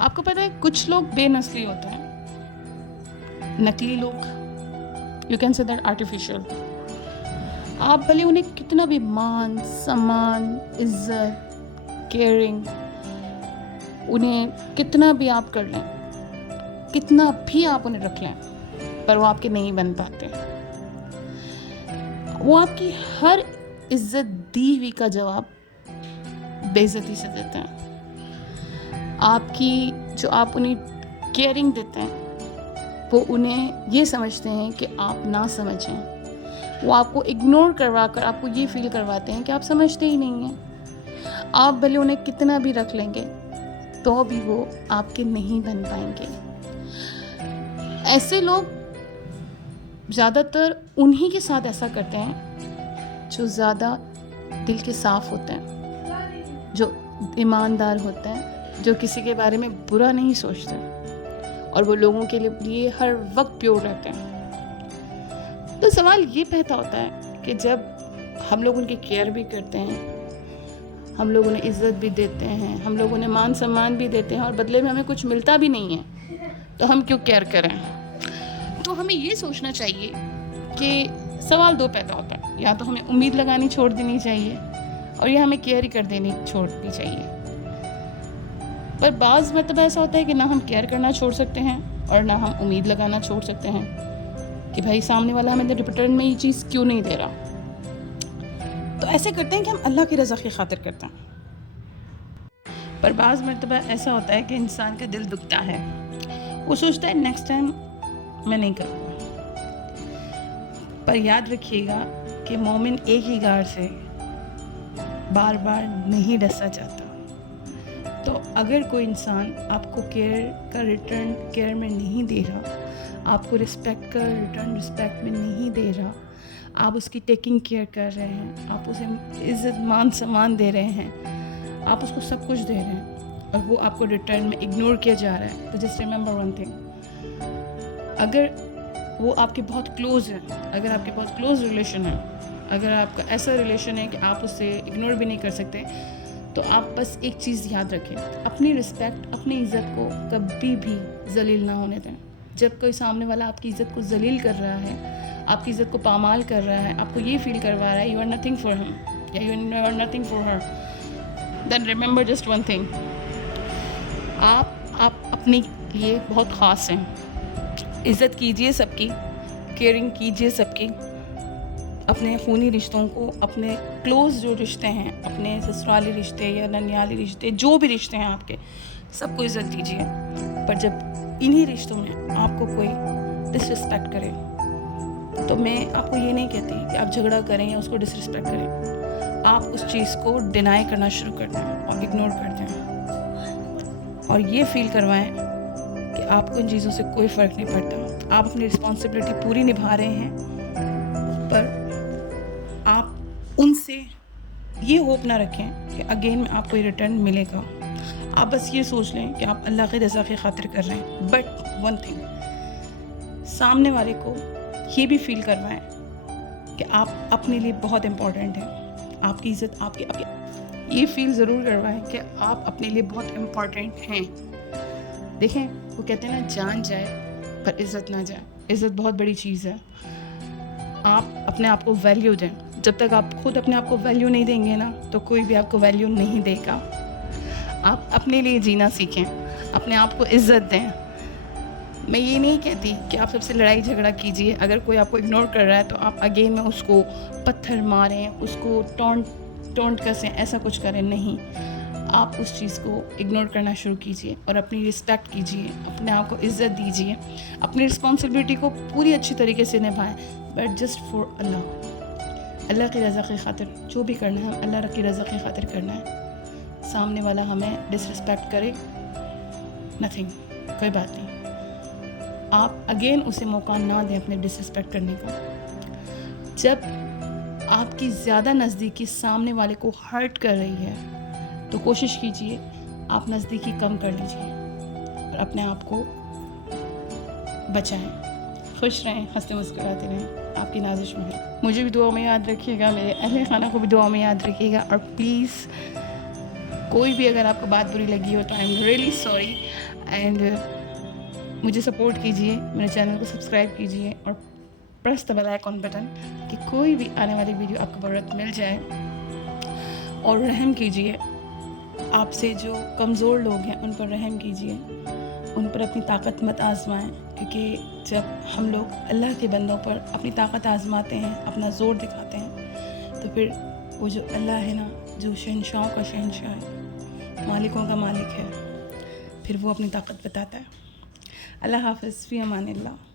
آپ کو پتہ ہے کچھ لوگ بے نسلی ہوتے ہیں, نقلی لوگ, you can say that artificial. آپ بھلے انہیں کتنا بھی مان سمان عزت کیئرنگ انہیں کتنا بھی آپ کر لیں, کتنا بھی آپ انہیں رکھ لیں, پر وہ آپ کے نہیں بن پاتے. وہ آپ کی ہر عزت دی ہوئی کا جواب بے عزتی سے دیتے ہیں. آپ کی جو آپ انہیں کیئرنگ دیتے ہیں وہ انہیں یہ سمجھتے ہیں کہ آپ نہ سمجھیں. وہ آپ کو اگنور کروا کر آپ کو یہ فیل کرواتے ہیں کہ آپ سمجھتے ہی نہیں ہیں. آپ بھلے انہیں کتنا بھی رکھ لیں گے تو بھی وہ آپ کے نہیں بن پائیں گے. ایسے لوگ زیادہ تر انہی کے ساتھ ایسا کرتے ہیں جو زیادہ دل کے صاف ہوتے ہیں, جو ایماندار ہوتے ہیں, جو کسی کے بارے میں برا نہیں سوچتے, اور وہ لوگوں کے لیے ہر وقت پیور رہتے ہیں. تو سوال یہ پیدا ہوتا ہے کہ جب ہم لوگ ان کی کیئر بھی کرتے ہیں, ہم لوگ انہیں عزت بھی دیتے ہیں, ہم لوگ انہیں مان سمان بھی دیتے ہیں, اور بدلے میں ہمیں کچھ ملتا بھی نہیں ہے, تو ہم کیوں کیئر کریں؟ تو ہمیں یہ سوچنا چاہیے کہ سوال دو پیدا ہوتا ہے, یا تو ہمیں امید لگانی چھوڑ دینی چاہیے, اور یا ہمیں کیئر ہی کر دینی چھوڑنی چاہیے. پر بعض مرتبہ ایسا ہوتا ہے کہ نہ ہم کیئر کرنا چھوڑ سکتے ہیں اور نہ ہم امید لگانا چھوڑ سکتے ہیں کہ بھائی سامنے والا ہمیں ریٹرن میں یہ چیز کیوں نہیں دے رہا. تو ایسے کرتے ہیں کہ ہم اللہ کی رضا کی خاطر کرتے ہیں. پر بعض مرتبہ ایسا ہوتا ہے کہ انسان کا دل دکھتا ہے, وہ سوچتا ہے نیکسٹ ٹائم میں نہیں کروں گا. پر یاد رکھیے گا کہ مومن ایک ہی گار سے بار بار نہیں ڈسا جاتا. تو اگر کوئی انسان آپ کو کیئر کا ریٹرن کیئر میں نہیں دے رہا, آپ کو رسپیکٹ کا ریٹرن رسپیکٹ میں نہیں دے رہا, آپ اس کی ٹیکنگ کیئر کر رہے ہیں, آپ اسے عزت مان سمان دے رہے ہیں, آپ اس کو سب کچھ دے رہے ہیں, اور وہ آپ کو ریٹرن میں اگنور کیا جا رہا ہے, تو جسٹ ریممبر ون تھنگ, اگر وہ آپ کے بہت کلوز ہیں, اگر آپ کے بہت کلوز ریلیشن ہے, اگر آپ کا ایسا ریلیشن ہے کہ آپ اسے اگنور بھی نہیں کر سکتے, تو آپ بس ایک چیز یاد رکھیں, اپنی رسپیکٹ اپنی عزت کو کبھی بھی ذلیل نہ ہونے دیں. جب کوئی سامنے والا آپ کی عزت کو ذلیل کر رہا ہے, آپ کی عزت کو پامال کر رہا ہے, آپ کو یہ فیل کروا رہا ہے you are nothing for him یا you are nothing for her, then remember just one thing, آپ اپنے لیے بہت خاص ہیں. عزت کیجئے سب کی, کیئرنگ کیجئے سب کی, اپنے خونی رشتوں کو, اپنے کلوز جو رشتے ہیں, اپنے سسرالی رشتے یا ننیالی رشتے, جو بھی رشتے ہیں آپ کے, سب کو عزت دیجیے. پر جب انہی رشتوں میں آپ کو کوئی ڈس رسپیکٹ کرے, تو میں آپ کو یہ نہیں کہتی کہ آپ جھگڑا کریں یا اس کو ڈس رسپیکٹ کریں, آپ اس چیز کو ڈینائی کرنا شروع کر دیں اور اگنور کر دیں, اور یہ فیل کروائیں کہ آپ کو ان چیزوں سے کوئی فرق نہیں پڑتا, آپ اپنی رسپانسبلٹی پوری نبھا رہے ہیں, پر آپ ان سے یہ ہوپ نہ رکھیں کہ اگین میں آپ کو یہ ریٹرن ملے گا. آپ بس یہ سوچ لیں کہ آپ اللہ کی رضا کی خاطر کر رہے ہیں. بٹ ون تھنگ, سامنے والے کو یہ بھی فیل کروائیں کہ آپ اپنے لیے بہت امپورٹنٹ ہیں, آپ کی عزت آپ کی یہ فیل ضرور کروائیں کہ آپ اپنے لیے بہت امپورٹنٹ ہیں. دیکھیں وہ کہتے ہیں نا, جان جائے پر عزت نہ جائے. عزت بہت بڑی چیز ہے. آپ اپنے آپ کو ویلیو دیں. جب تک آپ خود اپنے آپ کو ویلیو نہیں دیں گے نا, تو کوئی بھی آپ کو ویلیو نہیں دے گا. آپ اپنے لیے جینا سیکھیں, اپنے آپ کو عزت دیں. میں یہ نہیں کہتی کہ آپ سب سے لڑائی جھگڑا کیجئے. اگر کوئی آپ کو اگنور کر رہا ہے تو آپ اگین میں اس کو پتھر ماریں, اس کو ٹونٹ کسیں, ایسا کچھ کریں نہیں. آپ اس چیز کو اگنور کرنا شروع کیجئے اور اپنی رسپیکٹ کیجئے, اپنے آپ کو عزت دیجئے, اپنی رسپانسبلٹی کو پوری اچھی طریقے سے نبھائیں, بٹ جسٹ فار اللہ کی رضا کی خاطر. جو بھی کرنا ہے اللہ کی رضا کی خاطر کرنا ہے. سامنے والا ہمیں ڈس رسپیکٹ کرے, نتھنگ, کوئی بات نہیں. آپ اگین اسے موقع نہ دیں اپنے ڈس رسپیکٹ کرنے کا. جب آپ کی زیادہ نزدیکی سامنے والے کو ہرٹ کر رہی ہے, تو کوشش کیجئے آپ نزدیکی کم کر لیجئے اور اپنے آپ کو بچائیں. خوش رہیں, ہنستے مسکراتے رہیں. آپ کی نازش میں مجھے بھی دعا میں یاد رکھیے گا, میرے اہل خانہ کو بھی دعا میں یاد رکھیے گا. اور پلیز کوئی بھی اگر آپ کو بات بری لگی ہو تو I'm really sorry. And مجھے سپورٹ کیجیے, میرے چینل کو سبسکرائب کیجیے اور press the bell icon button کہ کوئی بھی آنے والی ویڈیو آپ کو برت مل جائے. اور رحم کیجیے, آپ سے جو کمزور لوگ ہیں ان پر رحم کیجیے, ان پر اپنی طاقت مت آزمائیں, کیونکہ جب ہم لوگ اللہ کے بندوں پر اپنی طاقت آزماتے ہیں, اپنا زور دکھاتے ہیں, تو پھر وہ جو اللہ ہے نا, جو شہنشاہوں کا شہنشاہ ہے, مالکوں کا مالک ہے, پھر وہ اپنی طاقت بتاتا ہے. اللہ حافظ, فی امان اللہ.